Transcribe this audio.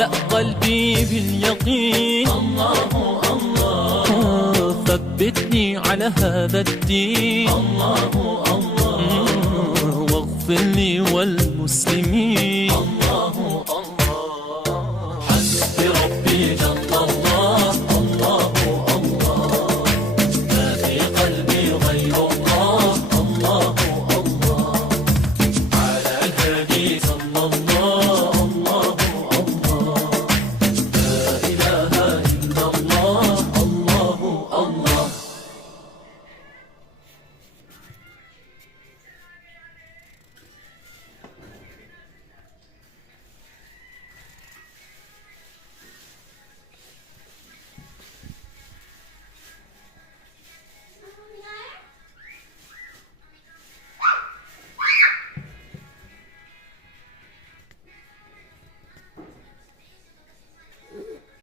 املأ قلبي باليقين. الله الله ثبتني على هذا الدين. الله الله واغفر لي والمسلمين.